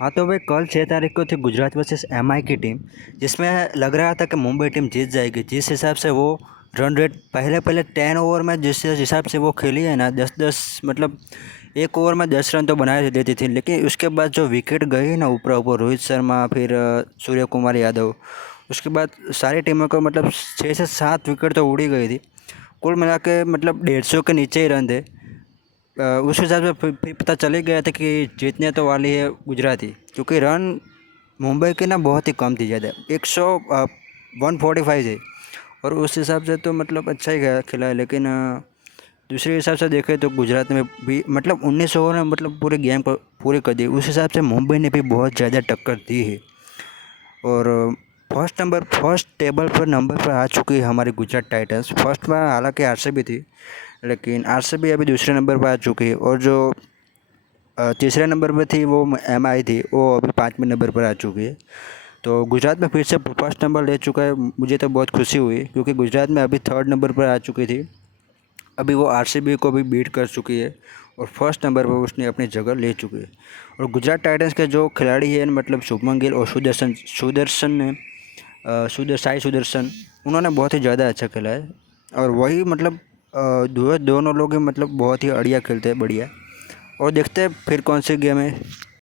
हाँ तो भाई कल 6 तारीख को थी गुजरात वर्सेस एमआई की टीम, जिसमें लग रहा था कि मुंबई टीम जीत जाएगी। जिस हिसाब से वो रन रेट पहले पहले 10 ओवर में जिस हिसाब से वो खेली है ना, 10-10 मतलब एक ओवर में 10 रन तो बना देती थी। लेकिन उसके बाद जो विकेट गई ना ऊपर ऊपर, रोहित शर्मा फिर सूर्य कुमार यादव, उसके बाद सारी टीमों को मतलब 6 से 7 विकेट तो उड़ी गई थी। कुल मिला के मतलब 150 के नीचे ही रन थे। उस हिसाब से फिर पता चल ही गया था कि जीतने तो वाली है गुजराती, क्योंकि रन मुंबई के ना बहुत ही कम थी, ज़्यादा 145 थे। और उस हिसाब से तो मतलब अच्छा ही खिला है। लेकिन दूसरे हिसाब से देखें तो गुजरात में भी मतलब 19 ओवर में मतलब पूरे गेम को पूरे कर दी। उस हिसाब से मुंबई ने भी बहुत ज़्यादा टक्कर दी है। और फर्स्ट टेबल पर नंबर पर आ चुकी है हमारी गुजरात टाइटंस। फर्स्ट में हालांकि आरसीबी थी, लेकिन आरसीबी अभी दूसरे नंबर पर आ चुकी है। और जो तीसरे नंबर पर थी वो एमआई थी, वो अभी 5वें नंबर पर आ चुकी है। तो गुजरात में फिर से फर्स्ट नंबर ले चुका है। मुझे तो बहुत खुशी हुई, क्योंकि गुजरात में अभी थर्ड नंबर पर आ चुकी थी। अभी वो आरसीबी को भी बीट कर चुकी है और फर्स्ट नंबर पर उसने अपनी जगह ले चुकी है। और गुजरात टाइटंस के जो खिलाड़ी हैं मतलब शुभमन गिल और सुदर्शन सुदर्शन ने साई सुदर्शन, उन्होंने बहुत ही ज़्यादा अच्छा खेला है। और वही मतलब दोनों लोग ही मतलब बहुत ही बढ़िया खेलते हैं, बढ़िया। और देखते हैं फिर कौन सी गेम है।